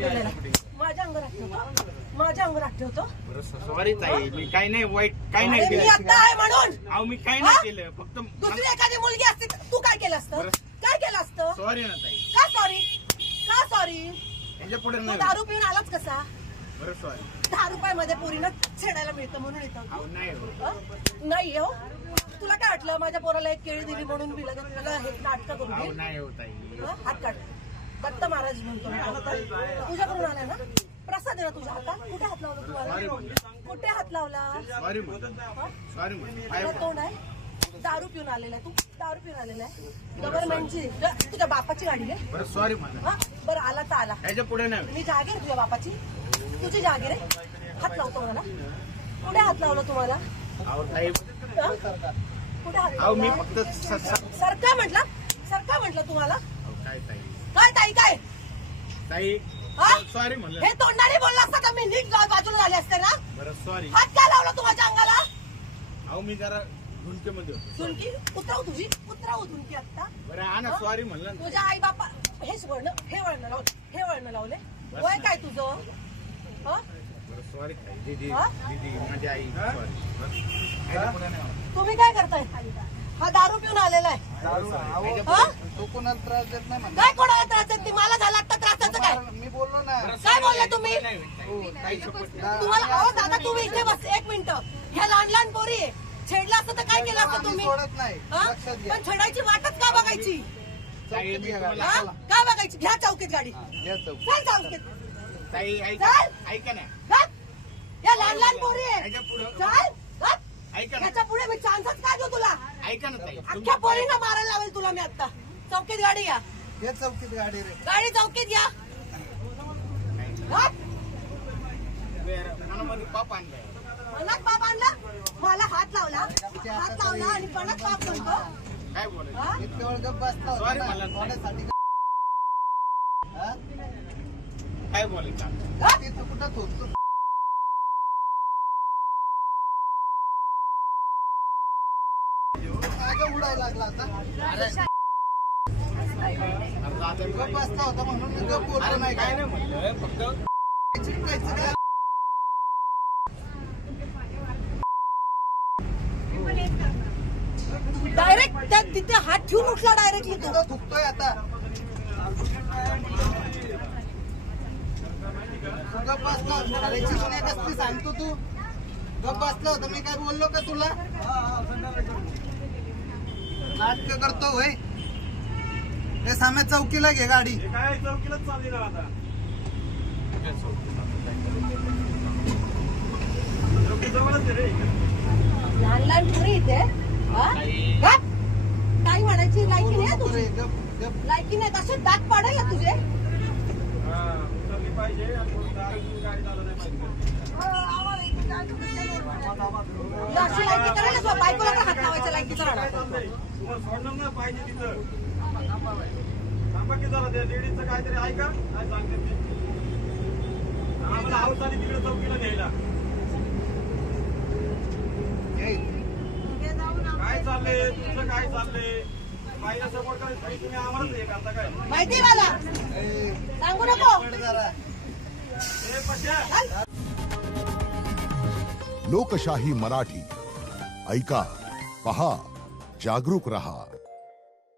दिलेला आहे. माझ्या अंगावर हात ठेवतो, माझ्या अंगावर हात ठेवतो. सॉरी ताई, मी काही नाही वाईट, काही नाही मी केलं. आता आहे म्हणून. अहो मी काही नाही केलं, फक्त दुसरी एखादी मुलगी असती तर तू काय केलं असतं? काय केलं असतं? सॉरी ना ताई. का सॉरी? का सॉरी? याच्या पुढे तू नाही. दारू पिऊन आलाच कसा? बरं सॉरी. 10 रुपयामध्ये पोरीनं छेडायला मिळतं म्हणून येतं. अहो नाही हो. नाही हो. तुला काय वाटलं माझ्या पोराला एक केळी दिली म्हणून मी लगेच तुला हे नाटक करून अहो देईन? नाही हो ताई. हात काढ. दत्त महाराज म्हणतो मी आता. तुझ्याकडून आलाय ना प्रसाद आहे ना तुझ्या हातात. कुठे हात लावला तुम्हाला? कुठे हात लावला? सॉरी म्हणलं, सॉरी म्हणलं. तुला तोंड आहे? दारू पिऊन आलेला आहे तू. दारू पिऊन आलेला आहे. गव्हर्नमेंटची तुझ्या बापाची गाडी आहे. बरं सॉरी म्हणलं. हा बरं आला तर आला. याच्या पुढे नाही. मी जागीर तुझ्या बापाची. तुझी जागीर आहे. हात लावतो मला. कुठे हात लावला तुम्हाला? अहो ताई, हा? कुठे हात अहो मी लावला? फक्त सरका म्हटलं. सरका म्हटलं तुम्हाला. काय ताई, काय ताई काय? ताई हा? सॉरी म्हणलं. हे तोंडाने बोलला असता का मी नीट बाजूला झाले असते ना. बरं सॉरी. हात का लावला तू माझ्या अंगाला? अहो मी जरा झुंकेमध्ये होतो. झुणकी उतरव तुझी. उतरव झुणकी आता. बरं हा ना, सॉरी म्हणलं ना. तुझ्या आई बापा हेच वळण हे वळण लावले. हे वळण लावले. वय काय तुझं? हा? बरं सॉरी ताई. दीदी, हा? दीदी माझी आई सॉरी. याच्या पुढे नाही. तुम्ही काय करताय? हा दारू पिऊन आलेला आहे. हा? तो कोणाला त्रास देत नाही म्हणा. काय कोणाला त्रास देत नाही? मला झाला आता त्रासाचं काय? मी बोललो ना. काय बोलले तुम्ही? हो, ताई support. तुम्हाला अहो दादा तुम्ही इथे बस एक मिनिट. ह्या लहान लहान पोरी आहे. छेडला असतं तर काय केलं असतं आम्ही तुम्ही? सोडत नाही. हा? लक्षात घ्या. पण छेडायची वाटच का बघायची? ताई, मी तुम्हाला- हा? का बघायची? घ्या चौकीत गाडी. घ्या चौक. चल चौकीत. ताई ऐका, चल. ऐका ना. चल. या लहान लहान पोरी आहे. याच्या पुढे चल. चल. ऐका ना. याच्या पुढे मी चान्सच काय देऊ तुला? ऐका ना ताई. अख्ख्या पोरींना मारायला लावेल तुला मी आता. चौकीत गाडी या. घ्या चौकीत गाडी रे. गाडी चौकीत या. हा? मनामध्ये पाप आणलाय. मनात बाप आणला. मला हात लावला. हात लावला आणि पणात बाप म्हणतो. काय बोलायचं? हा? इतक्या वेळ गप्प बसता होता Sorry ना. मला. कोणासाठी हा? काय बोलायचं? हा? ते तू कुठं थोपतो? काय उडायला लागला आता? गप्प बसता होता म्हणून मी गप्प बोललो नाही. काय नाही म्हणलं, फक्त चिटकायचं काय? डायरेक्ट त्या तिथे हात ठेवून उठला डायरेक्टली तो. तो थुकतोय आता. तू गप्प बसला होता. अरे चिकण्या कसली सांगतो तू? गप्प बसला होता. मी काय बोललो का तुला? नाटक करतो होय. ते साम्या चौकीला घे गाडी. काय चौकीलाच चालली ना आता. चौकी जवळच आहे रे. लहान लहान पोरी इथे. हा? गप. काही म्हणायची लायकी नाही आहे तुझी. गप्प गप्प. लायकी नाही. तसे दात पाडेल ना तुझे. हा, उतरली पाहिजे आणि कोणी दारू पिऊन गाडी चालवली नाही पाहिजे. अशी लायकी करायला तुझ्या बायकोला तर हात लावायच्या लायकीचा राहणार. काय चाललंय? तुम्हाला सोडणार नाही पाहिजे तिथं. थांबा की जरा त्या लेडीजचं काहीतरी ऐका. काय सांगते ते. आम्हाला हाऊस आली तिकडे चौकीला घ्यायला. घे. काय चाललंय तुमचं? काय चाललंय? बाईला सपोर्ट करायचं तुम्ही आम्हालाच हे करता काय? माहिती मला. ए, सांगू नको. पड जरा. ए पश्या. लोकशाही मराठी ऐका, पहा, जागरूक रहा.